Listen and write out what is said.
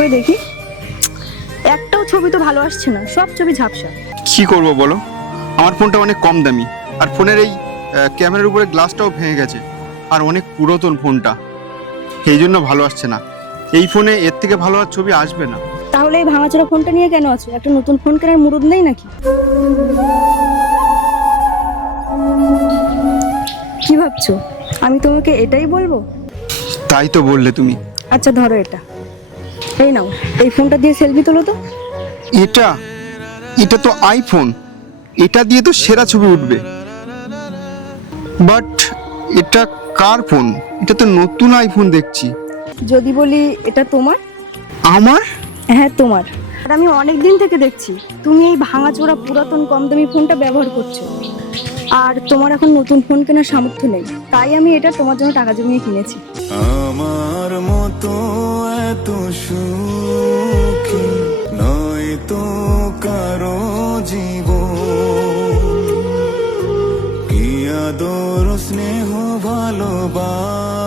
করে দেখি। একটাও ছবি তো ভালো আসছে না, সব ছবি ঝাপসা। কি করব বলো, আমার ফোনটা অনেক কম দামি, আর ফোনের এই ক্যামেরার উপরে গ্লাসটাও ভেঙে গেছে, আর অনেক পুরাতন ফোনটা, এই জন্য ভালো আসছে না। এই ফোনে এর থেকে ভালো আর ছবি আসবে না। তাহলে এই ভাঙাচোরা ফোনটা নিয়ে কেন আছো? একটা নতুন ফোন কেনার মুরুদ নেই নাকি? কি ভাবছো আমি তোমাকে এটাই বলবো? তাই তো বললে তুমি। আচ্ছা ধরো এটা, এই নাও, এই ফোনটা দিয়ে সেলফি তোলো তো। এটা এটা তো আইফোন, এটা দিয়ে তো সেরা ছবি উঠবে। বাট এটা কার ফোন? এটা তো নতুন আইফোন দেখছি। যদি বলি এটা তোমার? আমার? হ্যাঁ তোমার। আর আমি অনেক দিন থেকে দেখছি তুমি এই ভাঙাচোরা পুরাতন কম দামি ফোনটা ব্যবহার করছো, আর তোমার এখন নতুন ফোন কেনার সামর্থ্য নেই, তাই আমি এটা তোমার জন্য টাকা জমিয়ে কিনেছি। আমার মতো এত সুখী নয় তো কারো জীবন, কি আদর স্নেহ ভালোবাসা